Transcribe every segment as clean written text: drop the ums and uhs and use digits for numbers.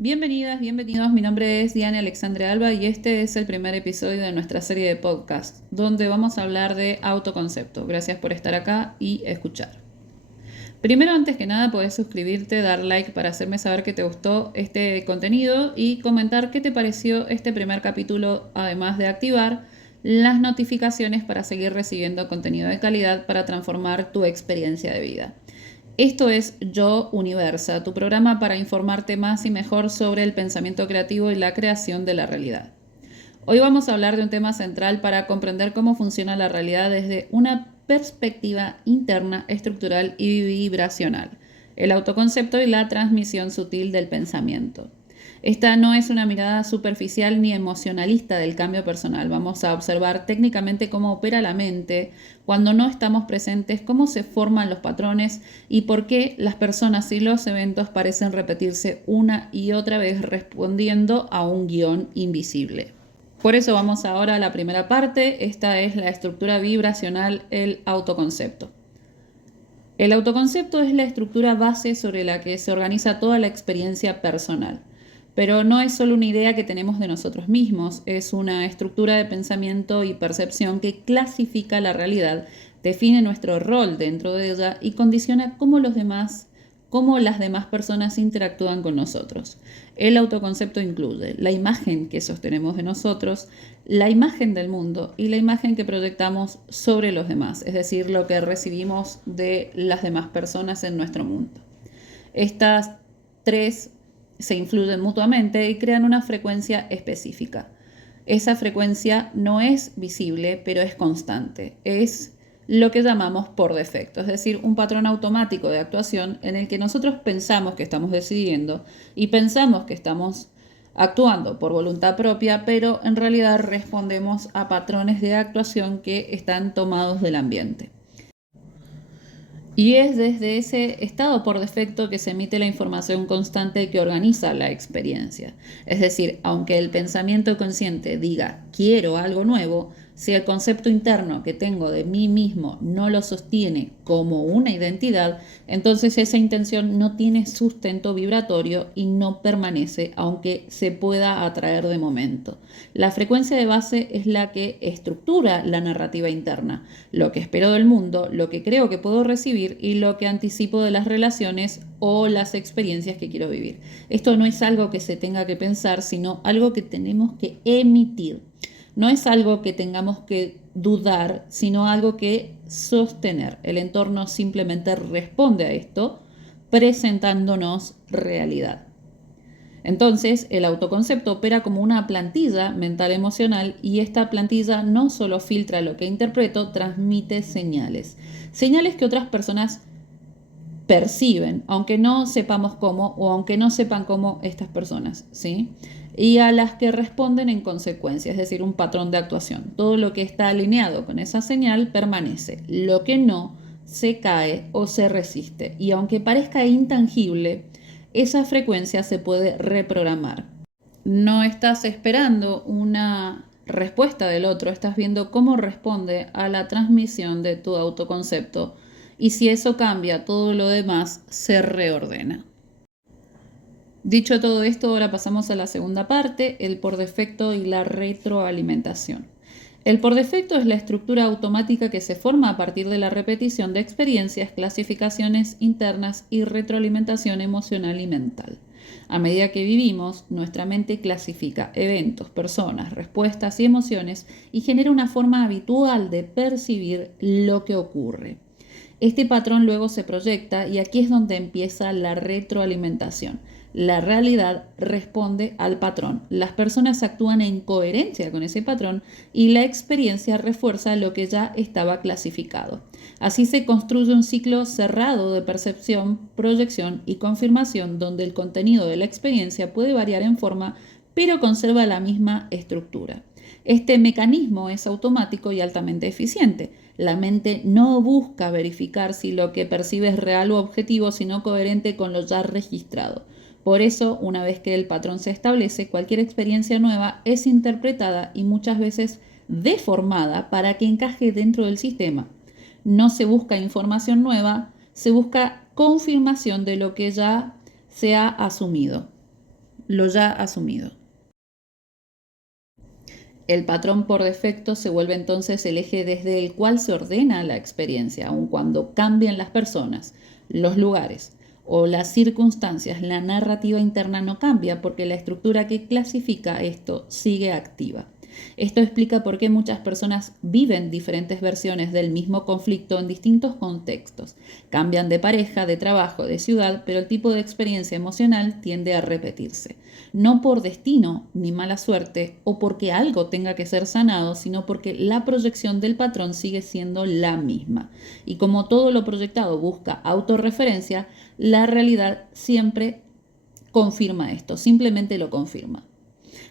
Bienvenidas, bienvenidos. Mi nombre es Diana Alexandre Alba y este es el primer episodio de nuestra serie de podcast, donde vamos a hablar de autoconcepto. Gracias por estar acá y escuchar. Primero, antes que nada, puedes suscribirte, dar like para hacerme saber que te gustó este contenido y comentar qué te pareció este primer capítulo, además de activar las notificaciones para seguir recibiendo contenido de calidad para transformar tu experiencia de vida. Esto es Yo Universa, tu programa para informarte más y mejor sobre el pensamiento creativo y la creación de la realidad. Hoy vamos a hablar de un tema central para comprender cómo funciona la realidad desde una perspectiva interna, estructural y vibracional, el autoconcepto y la transmisión sutil del pensamiento. Esta no es una mirada superficial ni emocionalista del cambio personal. Vamos a observar técnicamente cómo opera la mente cuando no estamos presentes, cómo se forman los patrones y por qué las personas y los eventos parecen repetirse una y otra vez respondiendo a un guión invisible. Por eso vamos ahora a la primera parte. Esta es la estructura vibracional, el autoconcepto. El autoconcepto es la estructura base sobre la que se organiza toda la experiencia personal. Pero no es solo una idea que tenemos de nosotros mismos, es una estructura de pensamiento y percepción que clasifica la realidad, define nuestro rol dentro de ella y condiciona cómo las demás personas interactúan con nosotros. El autoconcepto incluye la imagen que sostenemos de nosotros, la imagen del mundo y la imagen que proyectamos sobre los demás, es decir, lo que recibimos de las demás personas en nuestro mundo. Estas tres se influyen mutuamente y crean una frecuencia específica. Esa frecuencia no es visible, pero es constante. Es lo que llamamos por defecto, es decir, un patrón automático de actuación en el que nosotros pensamos que estamos decidiendo y pensamos que estamos actuando por voluntad propia, pero en realidad respondemos a patrones de actuación que están tomados del ambiente. Y es desde ese estado por defecto que se emite la información constante que organiza la experiencia. Es decir, aunque el pensamiento consciente diga quiero algo nuevo, si el concepto interno que tengo de mí mismo no lo sostiene como una identidad, entonces esa intención no tiene sustento vibratorio y no permanece, aunque se pueda atraer de momento. La frecuencia de base es la que estructura la narrativa interna, lo que espero del mundo, lo que creo que puedo recibir y lo que anticipo de las relaciones o las experiencias que quiero vivir. Esto no es algo que se tenga que pensar, sino algo que tenemos que emitir. No es algo que tengamos que dudar, sino algo que sostener. El entorno simplemente responde a esto, presentándonos realidad. Entonces, el autoconcepto opera como una plantilla mental emocional y esta plantilla no solo filtra lo que interpreto, transmite señales. Señales que otras personas perciben, aunque no sepamos cómo o aunque no sepan cómo estas personas, ¿sí? Y a las que responden en consecuencia, es decir, un patrón de actuación. Todo lo que está alineado con esa señal permanece, lo que no se cae o se resiste. Y aunque parezca intangible, esa frecuencia se puede reprogramar. No estás esperando una respuesta del otro, estás viendo cómo responde a la transmisión de tu autoconcepto. Y si eso cambia, todo lo demás se reordena. Dicho todo esto, ahora pasamos a la segunda parte, el por defecto y la retroalimentación. El por defecto es la estructura automática que se forma a partir de la repetición de experiencias, clasificaciones internas y retroalimentación emocional y mental. A medida que vivimos, nuestra mente clasifica eventos, personas, respuestas y emociones y genera una forma habitual de percibir lo que ocurre. Este patrón luego se proyecta y aquí es donde empieza la retroalimentación. La realidad responde al patrón. Las personas actúan en coherencia con ese patrón y la experiencia refuerza lo que ya estaba clasificado. Así se construye un ciclo cerrado de percepción, proyección y confirmación donde el contenido de la experiencia puede variar en forma, pero conserva la misma estructura. Este mecanismo es automático y altamente eficiente. La mente no busca verificar si lo que percibe es real o objetivo, sino coherente con lo ya registrado. Por eso, una vez que el patrón se establece, cualquier experiencia nueva es interpretada y muchas veces deformada para que encaje dentro del sistema. No se busca información nueva, se busca confirmación de lo que ya se ha asumido. lo ya asumido. El patrón por defecto se vuelve entonces el eje desde el cual se ordena la experiencia, aun cuando cambien las personas, los lugares o las circunstancias. La narrativa interna no cambia porque la estructura que clasifica esto sigue activa. Esto explica por qué muchas personas viven diferentes versiones del mismo conflicto en distintos contextos. Cambian de pareja, de trabajo, de ciudad, pero el tipo de experiencia emocional tiende a repetirse. No por destino ni mala suerte o porque algo tenga que ser sanado, sino porque la proyección del patrón sigue siendo la misma. Y como todo lo proyectado busca autorreferencia, la realidad siempre confirma esto, simplemente lo confirma.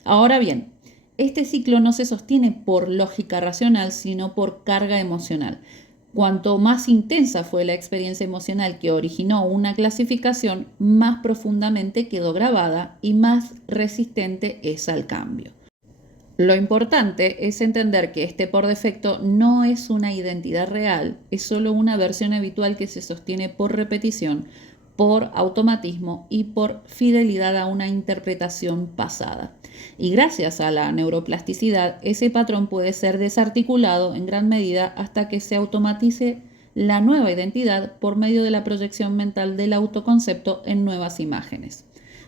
Ahora bien, este ciclo no se sostiene por lógica racional, sino por carga emocional. Cuanto más intensa fue la experiencia emocional que originó una clasificación, más profundamente quedó grabada y más resistente es al cambio. Lo importante es entender que este por defecto no es una identidad real, es solo una versión habitual que se sostiene por repetición, por automatismo y por fidelidad a una interpretación pasada. Y gracias a la neuroplasticidad, ese patrón puede ser desarticulado en gran medida hasta que se automatice la nueva identidad por medio de la proyección mental del autoconcepto en nuevas imágenes.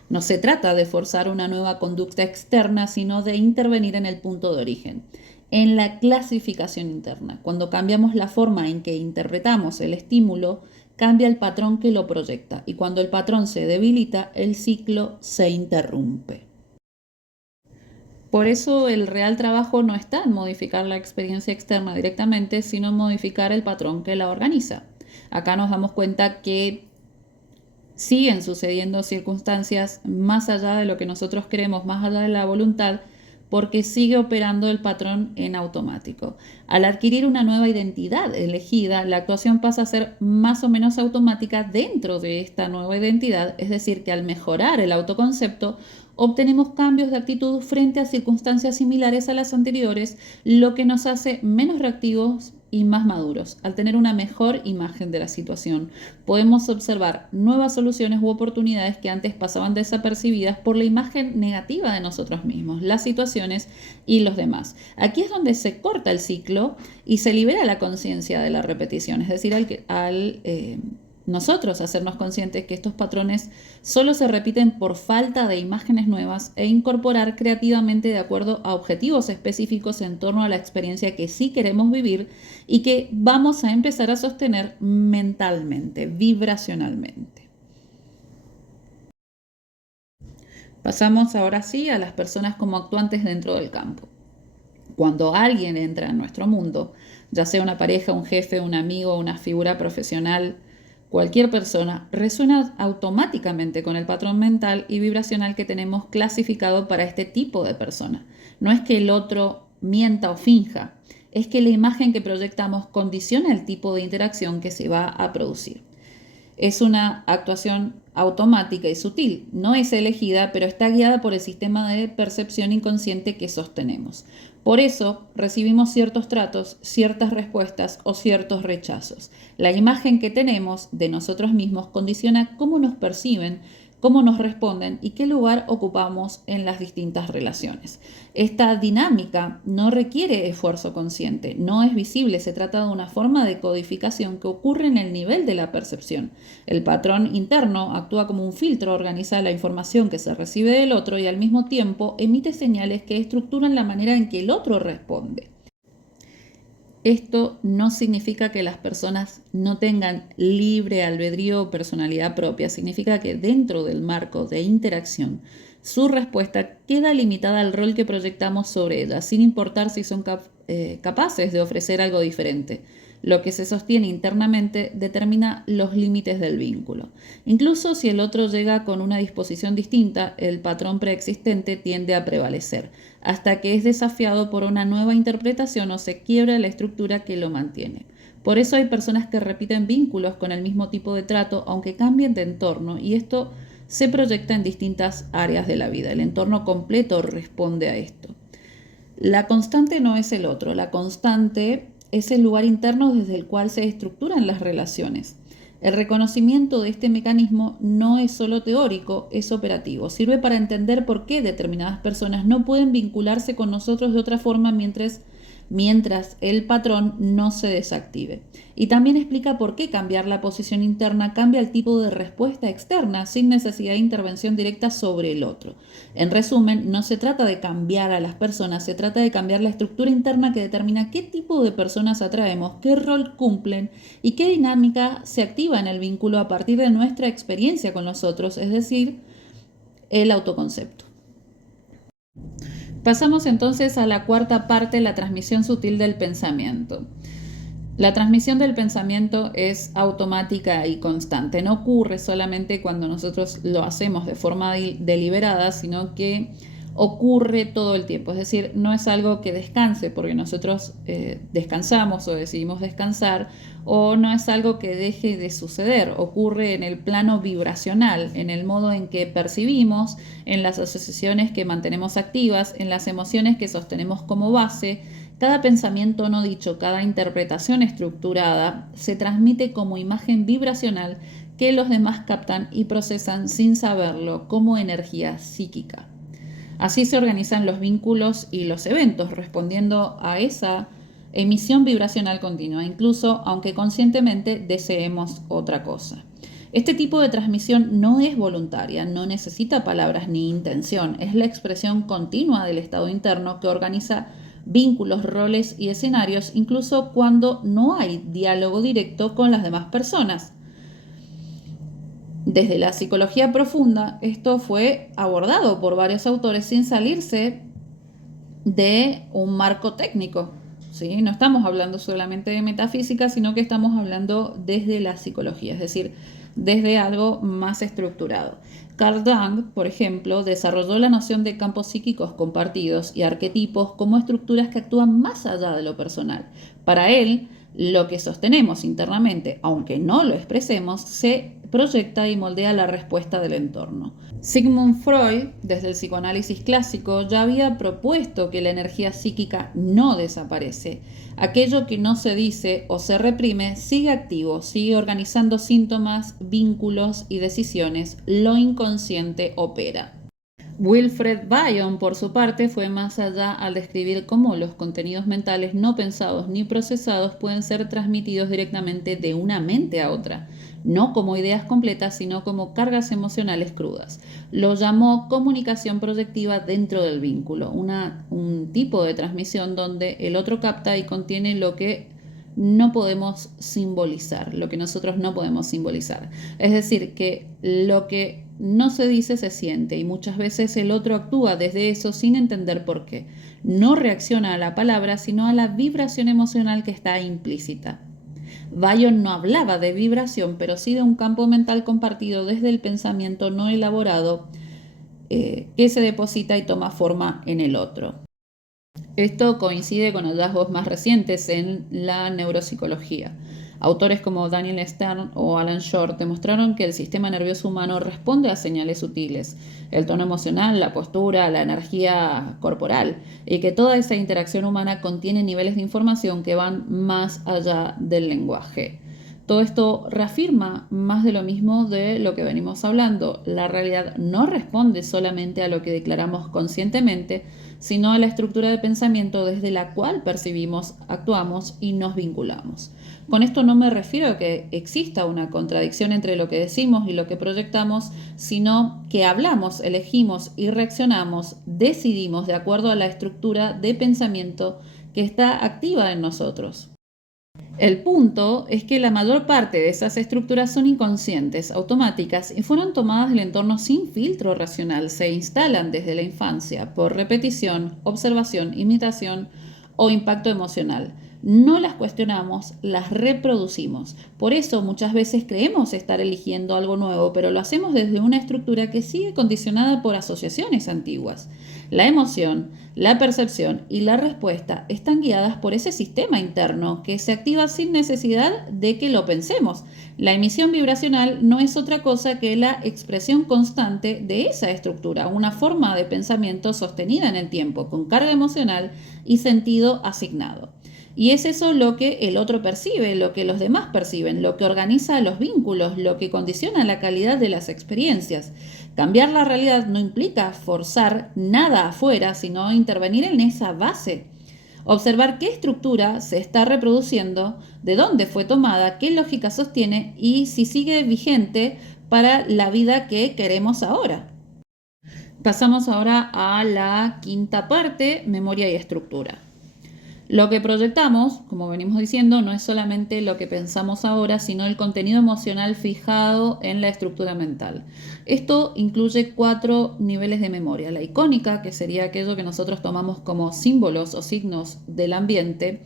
No se trata de forzar una nueva conducta externa, sino de intervenir en el punto de origen, en la clasificación interna. Cuando cambiamos la forma en que interpretamos el estímulo, cambia el patrón que lo proyecta, y cuando el patrón se debilita, el ciclo se interrumpe. Por eso el real trabajo no está en modificar la experiencia externa directamente, sino en modificar el patrón que la organiza. Acá nos damos cuenta que siguen sucediendo circunstancias más allá de lo que nosotros queremos, más allá de la voluntad, porque sigue operando el patrón en automático. Al adquirir una nueva identidad elegida, la actuación pasa a ser más o menos automática dentro de esta nueva identidad, es decir, que al mejorar el autoconcepto, obtenemos cambios de actitud frente a circunstancias similares a las anteriores, lo que nos hace menos reactivos y más maduros. Al tener una mejor imagen de la situación, podemos observar nuevas soluciones u oportunidades que antes pasaban desapercibidas por la imagen negativa de nosotros mismos, las situaciones y los demás. Aquí es donde se corta el ciclo y se libera la conciencia de la repetición, es decir, al nosotros hacernos conscientes que estos patrones solo se repiten por falta de imágenes nuevas e incorporar creativamente de acuerdo a objetivos específicos en torno a la experiencia que sí queremos vivir y que vamos a empezar a sostener mentalmente, vibracionalmente. Pasamos ahora sí a las personas como actuantes dentro del campo. Cuando alguien entra en nuestro mundo, ya sea una pareja, un jefe, un amigo, una figura profesional, cualquier persona, resuena automáticamente con el patrón mental y vibracional que tenemos clasificado para este tipo de persona. No es que el otro mienta o finja, es que la imagen que proyectamos condiciona el tipo de interacción que se va a producir. Es una actuación automática y sutil, no es elegida, pero está guiada por el sistema de percepción inconsciente que sostenemos. Por eso recibimos ciertos tratos, ciertas respuestas o ciertos rechazos. La imagen que tenemos de nosotros mismos condiciona cómo nos perciben, cómo nos responden y qué lugar ocupamos en las distintas relaciones. Esta dinámica no requiere esfuerzo consciente, no es visible, se trata de una forma de codificación que ocurre en el nivel de la percepción. El patrón interno actúa como un filtro, organiza la información que se recibe del otro y al mismo tiempo emite señales que estructuran la manera en que el otro responde. Esto no significa que las personas no tengan libre albedrío o personalidad propia, significa que dentro del marco de interacción, su respuesta queda limitada al rol que proyectamos sobre ella, sin importar si son capaces de ofrecer algo diferente. Lo que se sostiene internamente determina los límites del vínculo. Incluso si el otro llega con una disposición distinta, el patrón preexistente tiende a prevalecer, hasta que es desafiado por una nueva interpretación o se quiebra la estructura que lo mantiene. Por eso hay personas que repiten vínculos con el mismo tipo de trato, aunque cambien de entorno, y esto se proyecta en distintas áreas de la vida. El entorno completo responde a esto. La constante no es el otro, la constante es el lugar interno desde el cual se estructuran las relaciones. El reconocimiento de este mecanismo no es solo teórico, es operativo. Sirve para entender por qué determinadas personas no pueden vincularse con nosotros de otra forma mientras el patrón no se desactive. Y también explica por qué cambiar la posición interna cambia el tipo de respuesta externa sin necesidad de intervención directa sobre el otro. En resumen, no se trata de cambiar a las personas, se trata de cambiar la estructura interna que determina qué tipo de personas atraemos, qué rol cumplen y qué dinámica se activa en el vínculo a partir de nuestra experiencia con los otros, es decir, el autoconcepto. Pasamos entonces a la cuarta parte, la transmisión sutil del pensamiento. La transmisión del pensamiento es automática y constante. No ocurre solamente cuando nosotros lo hacemos de forma deliberada, sino que ocurre todo el tiempo. Es decir, no es algo que descanse porque nosotros descansamos o decidimos descansar, o no es algo que deje de suceder. Ocurre en el plano vibracional, en el modo en que percibimos, en las asociaciones que mantenemos activas, en las emociones que sostenemos como base. Cada pensamiento no dicho, cada interpretación estructurada se transmite como imagen vibracional que los demás captan y procesan sin saberlo como energía psíquica. Así se organizan los vínculos y los eventos, respondiendo a esa emisión vibracional continua, incluso aunque conscientemente deseemos otra cosa. Este tipo de transmisión no es voluntaria, no necesita palabras ni intención, es la expresión continua del estado interno que organiza vínculos, roles y escenarios, incluso cuando no hay diálogo directo con las demás personas. Desde la psicología profunda, esto fue abordado por varios autores sin salirse de un marco técnico. ¿Sí? No estamos hablando solamente de metafísica, sino que estamos hablando desde la psicología, es decir, desde algo más estructurado. Carl Jung, por ejemplo, desarrolló la noción de campos psíquicos compartidos y arquetipos como estructuras que actúan más allá de lo personal. Para él, lo que sostenemos internamente, aunque no lo expresemos, se proyecta y moldea la respuesta del entorno. Sigmund Freud, desde el psicoanálisis clásico, ya había propuesto que la energía psíquica no desaparece. Aquello que no se dice o se reprime sigue activo, sigue organizando síntomas, vínculos y decisiones. Lo inconsciente opera. Wilfred Bion, por su parte, fue más allá al describir cómo los contenidos mentales no pensados ni procesados pueden ser transmitidos directamente de una mente a otra, no como ideas completas, sino como cargas emocionales crudas. Lo llamó comunicación proyectiva dentro del vínculo, un tipo de transmisión donde el otro capta y contiene lo que no podemos simbolizar, lo que nosotros no podemos simbolizar. Es decir, que lo que no se dice se siente y muchas veces el otro actúa desde eso sin entender por qué. No reacciona a la palabra, sino a la vibración emocional que está implícita. Bion no hablaba de vibración, pero sí de un campo mental compartido desde el pensamiento no elaborado que se deposita y toma forma en el otro. Esto coincide con hallazgos más recientes en la neuropsicología. Autores como Daniel Stern o Alan Short demostraron que el sistema nervioso humano responde a señales sutiles, el tono emocional, la postura, la energía corporal, y que toda esa interacción humana contiene niveles de información que van más allá del lenguaje. Todo esto reafirma más de lo mismo de lo que venimos hablando. La realidad no responde solamente a lo que declaramos conscientemente, sino a la estructura de pensamiento desde la cual percibimos, actuamos y nos vinculamos. Con esto no me refiero a que exista una contradicción entre lo que decimos y lo que proyectamos, sino que hablamos, elegimos y reaccionamos, decidimos de acuerdo a la estructura de pensamiento que está activa en nosotros. El punto es que la mayor parte de esas estructuras son inconscientes, automáticas y fueron tomadas del entorno sin filtro racional. Se instalan desde la infancia por repetición, observación, imitación o impacto emocional. No las cuestionamos, las reproducimos. Por eso muchas veces creemos estar eligiendo algo nuevo, pero lo hacemos desde una estructura que sigue condicionada por asociaciones antiguas. La emoción, la percepción y la respuesta están guiadas por ese sistema interno que se activa sin necesidad de que lo pensemos. La emisión vibracional no es otra cosa que la expresión constante de esa estructura, una forma de pensamiento sostenida en el tiempo, con carga emocional y sentido asignado. Y es eso lo que el otro percibe, lo que los demás perciben, lo que organiza los vínculos, lo que condiciona la calidad de las experiencias. Cambiar la realidad no implica forzar nada afuera, sino intervenir en esa base. Observar qué estructura se está reproduciendo, de dónde fue tomada, qué lógica sostiene y si sigue vigente para la vida que queremos ahora. Pasamos ahora a la quinta parte, memoria y estructura. Lo que proyectamos, como venimos diciendo, no es solamente lo que pensamos ahora, sino el contenido emocional fijado en la estructura mental. Esto incluye 4 niveles de memoria. La icónica, que sería aquello que nosotros tomamos como símbolos o signos del ambiente,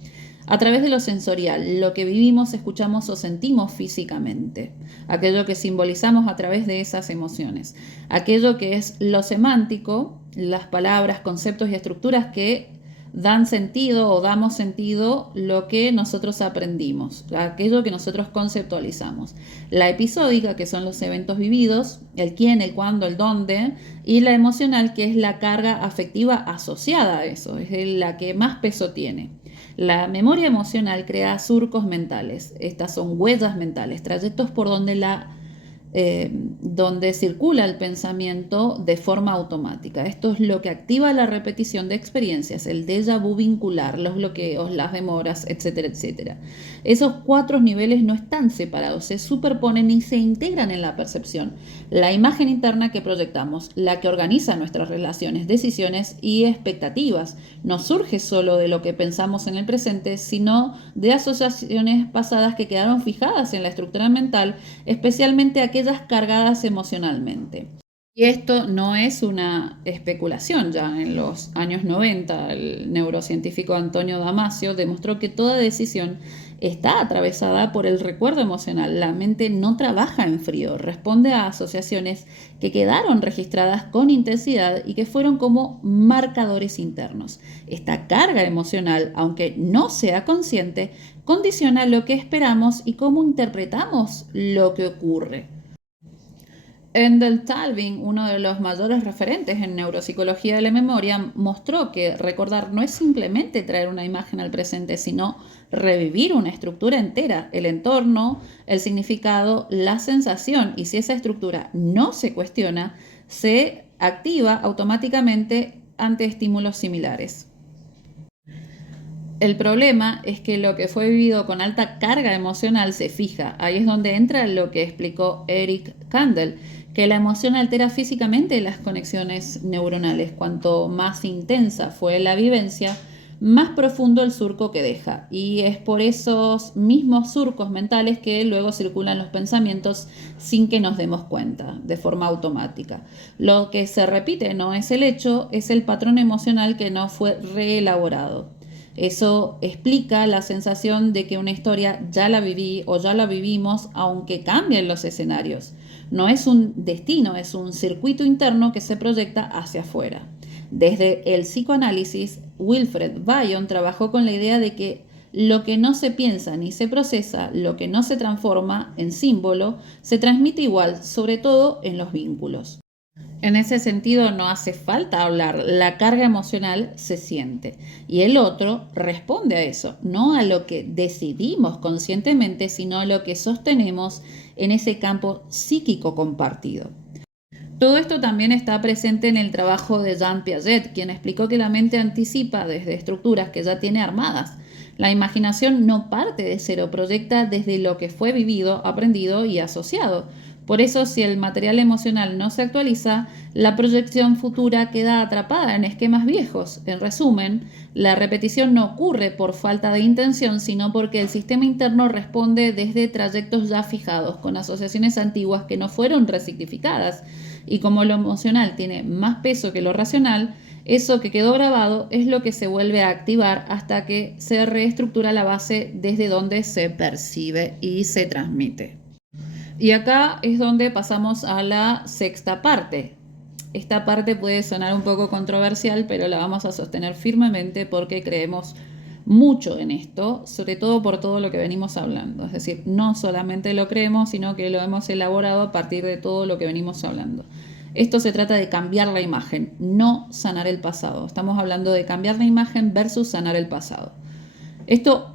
a través de lo sensorial, lo que vivimos, escuchamos o sentimos físicamente, aquello que simbolizamos a través de esas emociones, aquello que es lo semántico, las palabras, conceptos y estructuras que dan sentido o damos sentido lo que nosotros aprendimos, aquello que nosotros conceptualizamos. La episódica, que son los eventos vividos, el quién, el cuándo, el dónde, y la emocional, que es la carga afectiva asociada a eso, es la que más peso tiene. La memoria emocional crea surcos mentales. Estas son huellas mentales, trayectos por donde circula el pensamiento de forma automática. Esto es lo que activa la repetición de experiencias, el déjà vu vincular, los bloqueos, las demoras, etcétera, etcétera. Esos 4 niveles no están separados, se superponen y se integran en la percepción. La imagen interna que proyectamos, la que organiza nuestras relaciones, decisiones y expectativas, no surge solo de lo que pensamos en el presente, sino de asociaciones pasadas que quedaron fijadas en la estructura mental, especialmente aquellas cargadas emocionalmente. Y esto no es una especulación. Ya en los años 90, el neurocientífico Antonio Damasio demostró que toda decisión está atravesada por el recuerdo emocional. La mente no trabaja en frío, responde a asociaciones que quedaron registradas con intensidad y que fueron como marcadores internos. Esta carga emocional, aunque no sea consciente, condiciona lo que esperamos y cómo interpretamos lo que ocurre. Endel Talving, uno de los mayores referentes en neuropsicología de la memoria, mostró que recordar no es simplemente traer una imagen al presente, sino revivir una estructura entera, el entorno, el significado, la sensación, y si esa estructura no se cuestiona, se activa automáticamente ante estímulos similares. El problema es que lo que fue vivido con alta carga emocional se fija. Ahí es donde entra lo que explicó Eric Kandel, que la emoción altera físicamente las conexiones neuronales. Cuanto más intensa fue la vivencia, más profundo el surco que deja. Y es por esos mismos surcos mentales que luego circulan los pensamientos sin que nos demos cuenta, de forma automática. Lo que se repite no es el hecho, es el patrón emocional que no fue reelaborado. Eso explica la sensación de que una historia ya la viví o ya la vivimos, aunque cambien los escenarios. No es un destino, es un circuito interno que se proyecta hacia afuera. Desde el psicoanálisis, Wilfred Bion trabajó con la idea de que lo que no se piensa ni se procesa, lo que no se transforma en símbolo, se transmite igual, sobre todo en los vínculos. En ese sentido no hace falta hablar, la carga emocional se siente y el otro responde a eso, no a lo que decidimos conscientemente, sino a lo que sostenemos en ese campo psíquico compartido. Todo esto también está presente en el trabajo de Jean Piaget, quien explicó que la mente anticipa desde estructuras que ya tiene armadas. La imaginación no parte de cero, proyecta desde lo que fue vivido, aprendido y asociado. Por eso, si el material emocional no se actualiza, la proyección futura queda atrapada en esquemas viejos. En resumen, la repetición no ocurre por falta de intención, sino porque el sistema interno responde desde trayectos ya fijados, con asociaciones antiguas que no fueron resignificadas. Y como lo emocional tiene más peso que lo racional, eso que quedó grabado es lo que se vuelve a activar hasta que se reestructura la base desde donde se percibe y se transmite. Y acá es donde pasamos a la sexta parte. Esta parte puede sonar un poco controversial, pero la vamos a sostener firmemente porque creemos mucho en esto, sobre todo por todo lo que venimos hablando. Es decir, no solamente lo creemos, sino que lo hemos elaborado a partir de todo lo que venimos hablando. Esto se trata de cambiar la imagen, no sanar el pasado. Estamos hablando de cambiar la imagen versus sanar el pasado. Esto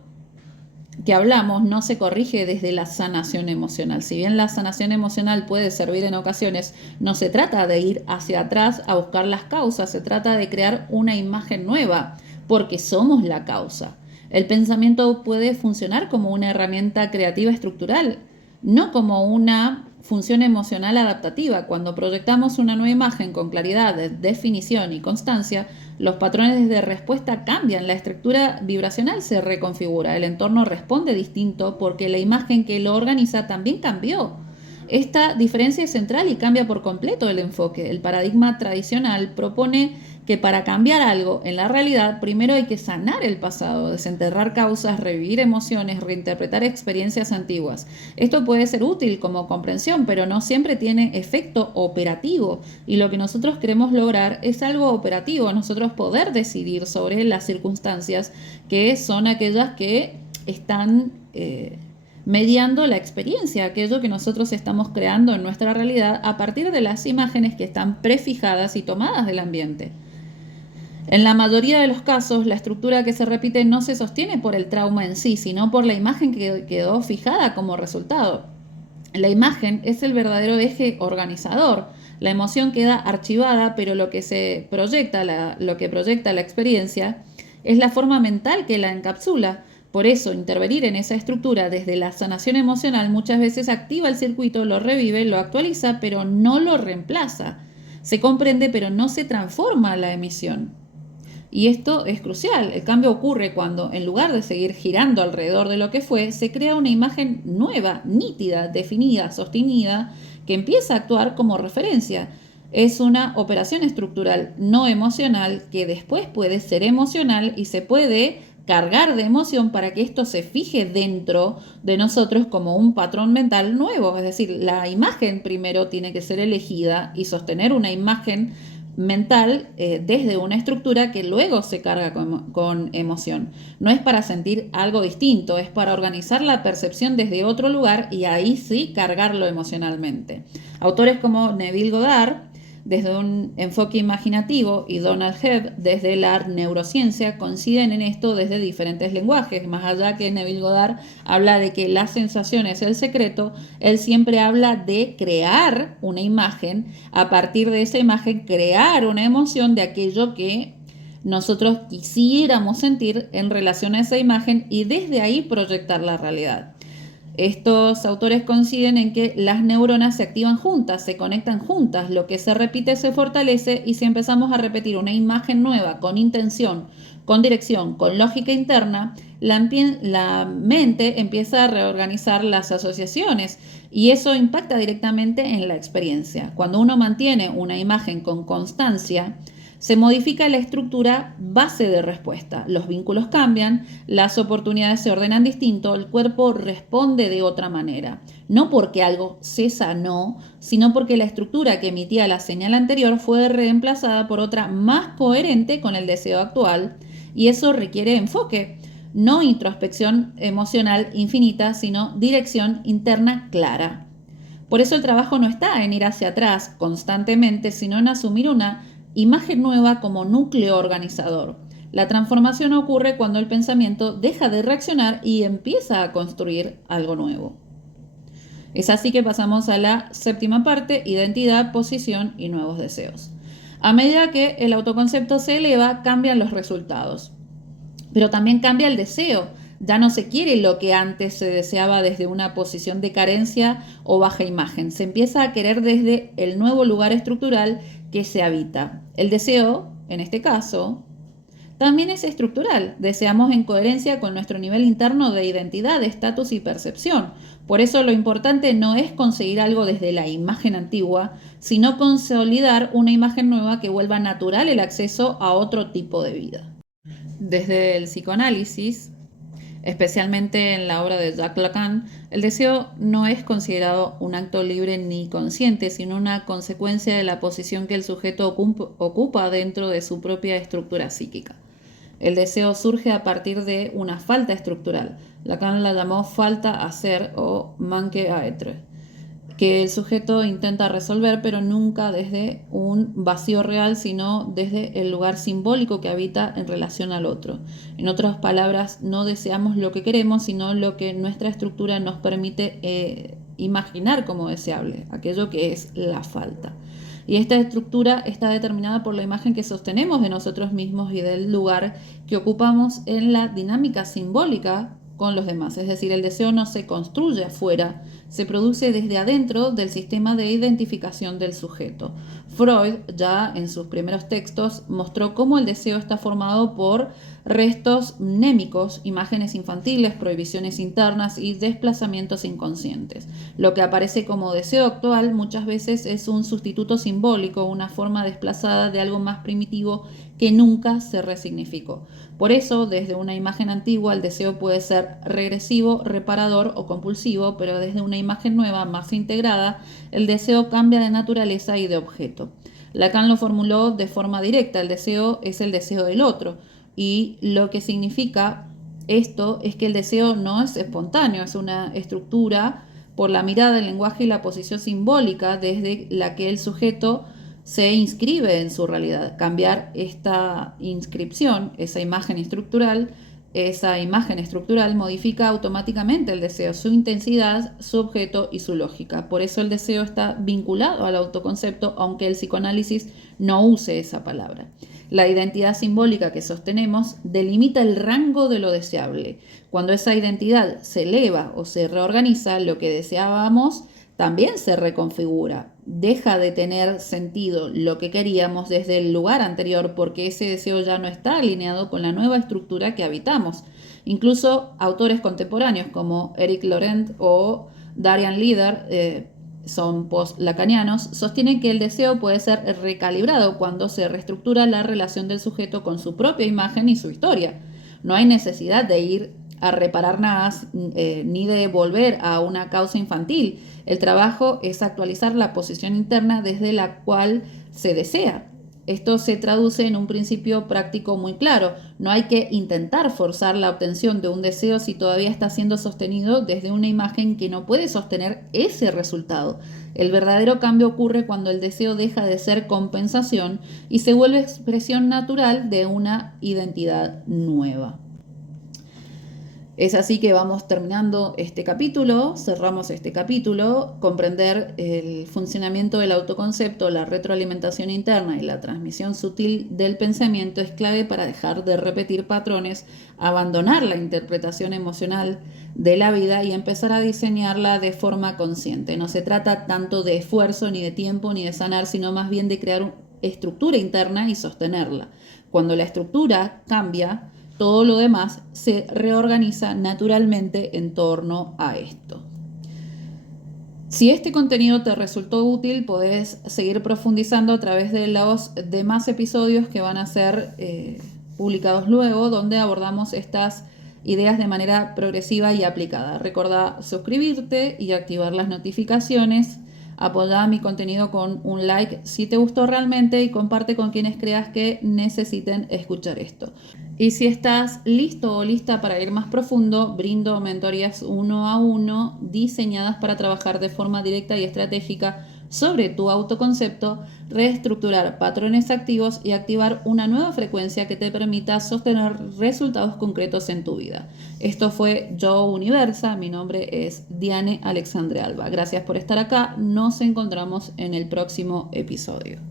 que hablamos no se corrige desde la sanación emocional. Si bien la sanación emocional puede servir en ocasiones, no se trata de ir hacia atrás a buscar las causas, se trata de crear una imagen nueva, porque somos la causa. El pensamiento puede funcionar como una herramienta creativa estructural, no como una función emocional adaptativa. Cuando proyectamos una nueva imagen con claridad, definición y constancia, los patrones de respuesta cambian, la estructura vibracional se reconfigura, el entorno responde distinto porque la imagen que lo organiza también cambió. Esta diferencia es central y cambia por completo el enfoque. El paradigma tradicional propone que para cambiar algo en la realidad, primero hay que sanar el pasado, desenterrar causas, revivir emociones, reinterpretar experiencias antiguas. Esto puede ser útil como comprensión, pero no siempre tiene efecto operativo. Y lo que nosotros queremos lograr es algo operativo, nosotros poder decidir sobre las circunstancias que son aquellas que están mediando la experiencia, aquello que nosotros estamos creando en nuestra realidad a partir de las imágenes que están prefijadas y tomadas del ambiente. En la mayoría de los casos, la estructura que se repite no se sostiene por el trauma en sí, sino por la imagen que quedó fijada como resultado. La imagen es el verdadero eje organizador. La emoción queda archivada, pero lo que proyecta la experiencia es la forma mental que la encapsula. Por eso, intervenir en esa estructura desde la sanación emocional muchas veces activa el circuito, lo revive, lo actualiza, pero no lo reemplaza. Se comprende, pero no se transforma la emisión. Y esto es crucial. El cambio ocurre cuando, en lugar de seguir girando alrededor de lo que fue, se crea una imagen nueva, nítida, definida, sostenida, que empieza a actuar como referencia. Es una operación estructural no emocional que después puede ser emocional y se puede cargar de emoción para que esto se fije dentro de nosotros como un patrón mental nuevo. Es decir, la imagen primero tiene que ser elegida y sostener una imagen mental desde una estructura que luego se carga con emoción. No es para sentir algo distinto, es para organizar la percepción desde otro lugar y ahí sí cargarlo emocionalmente. Autores como Neville Goddard, desde un enfoque imaginativo, y Donald Hebb, desde la neurociencia, coinciden en esto desde diferentes lenguajes. Más allá que Neville Goddard habla de que la sensación es el secreto, él siempre habla de crear una imagen, a partir de esa imagen crear una emoción de aquello que nosotros quisiéramos sentir en relación a esa imagen y desde ahí proyectar la realidad. Estos autores coinciden en que las neuronas se activan juntas, se conectan juntas, lo que se repite se fortalece y si empezamos a repetir una imagen nueva con intención, con dirección, con lógica interna, la mente empieza a reorganizar las asociaciones y eso impacta directamente en la experiencia. Cuando uno mantiene una imagen con constancia, se modifica la estructura base de respuesta, los vínculos cambian, las oportunidades se ordenan distinto, el cuerpo responde de otra manera. No porque algo se sanó, sino porque la estructura que emitía la señal anterior fue reemplazada por otra más coherente con el deseo actual y eso requiere enfoque, no introspección emocional infinita, sino dirección interna clara. Por eso el trabajo no está en ir hacia atrás constantemente, sino en asumir una imagen nueva como núcleo organizador. La transformación ocurre cuando el pensamiento deja de reaccionar y empieza a construir algo nuevo. Es así que pasamos a la séptima parte, identidad, posición y nuevos deseos. A medida que el autoconcepto se eleva, cambian los resultados, pero también cambia el deseo. Ya no se quiere lo que antes se deseaba desde una posición de carencia o baja imagen. Se empieza a querer desde el nuevo lugar estructural que se habita. El deseo, en este caso, también es estructural. Deseamos en coherencia con nuestro nivel interno de identidad, estatus y percepción. Por eso lo importante no es conseguir algo desde la imagen antigua, sino consolidar una imagen nueva que vuelva natural el acceso a otro tipo de vida. Desde el psicoanálisis, especialmente en la obra de Jacques Lacan, el deseo no es considerado un acto libre ni consciente, sino una consecuencia de la posición que el sujeto ocupa dentro de su propia estructura psíquica. El deseo surge a partir de una falta estructural. Lacan la llamó falta a ser o manque à être. que el sujeto intenta resolver, pero nunca desde un vacío real, sino desde el lugar simbólico que habita en relación al otro. En otras palabras, no deseamos lo que queremos, sino lo que nuestra estructura nos permite imaginar como deseable, aquello que es la falta. Y esta estructura está determinada por la imagen que sostenemos de nosotros mismos y del lugar que ocupamos en la dinámica simbólica con los demás. Es decir, el deseo no se construye afuera, se produce desde adentro del sistema de identificación del sujeto. Freud, ya en sus primeros textos, mostró cómo el deseo está formado por restos mnémicos, imágenes infantiles, prohibiciones internas y desplazamientos inconscientes. Lo que aparece como deseo actual muchas veces es un sustituto simbólico, una forma desplazada de algo más primitivo que nunca se resignificó. Por eso, desde una imagen antigua, el deseo puede ser regresivo, reparador o compulsivo, pero desde una imagen nueva, más integrada, el deseo cambia de naturaleza y de objeto. Lacan lo formuló de forma directa: el deseo es el deseo del otro, y lo que significa esto es que el deseo no es espontáneo, es una estructura por la mirada, el lenguaje y la posición simbólica desde la que el sujeto se inscribe en su realidad. Cambiar esta inscripción, esa imagen estructural modifica automáticamente el deseo, su intensidad, su objeto y su lógica. Por eso el deseo está vinculado al autoconcepto, aunque el psicoanálisis no use esa palabra. La identidad simbólica que sostenemos delimita el rango de lo deseable. Cuando esa identidad se eleva o se reorganiza, lo que deseábamos también se reconfigura. Deja de tener sentido lo que queríamos desde el lugar anterior, porque ese deseo ya no está alineado con la nueva estructura que habitamos. Incluso autores contemporáneos como Eric Laurent o Darian Leader, son post-lacanianos, sostienen que el deseo puede ser recalibrado cuando se reestructura la relación del sujeto con su propia imagen y su historia. No hay necesidad de ir a reparar nada ni de volver a una causa infantil. El trabajo es actualizar la posición interna desde la cual se desea. Esto se traduce en un principio práctico muy claro. No hay que intentar forzar la obtención de un deseo si todavía está siendo sostenido desde una imagen que no puede sostener ese resultado. El verdadero cambio ocurre cuando el deseo deja de ser compensación y se vuelve expresión natural de una identidad nueva. Es así que vamos terminando este capítulo, cerramos este capítulo. Comprender el funcionamiento del autoconcepto, la retroalimentación interna y la transmisión sutil del pensamiento es clave para dejar de repetir patrones, abandonar la interpretación emocional de la vida y empezar a diseñarla de forma consciente. No se trata tanto de esfuerzo, ni de tiempo, ni de sanar, sino más bien de crear una estructura interna y sostenerla. Cuando la estructura cambia, todo lo demás se reorganiza naturalmente en torno a esto. Si este contenido te resultó útil, podés seguir profundizando a través de los demás episodios que van a ser publicados luego, donde abordamos estas ideas de manera progresiva y aplicada. Recordá suscribirte y activar las notificaciones. Apoya mi contenido con un like si te gustó realmente y comparte con quienes creas que necesiten escuchar esto. Y si estás listo o lista para ir más profundo, brindo mentorías 1 a 1 diseñadas para trabajar de forma directa y estratégica sobre tu autoconcepto, reestructurar patrones activos y activar una nueva frecuencia que te permita sostener resultados concretos en tu vida. Esto fue Yo Universa, mi nombre es Diane Alexandre Alba. Gracias por estar acá, nos encontramos en el próximo episodio.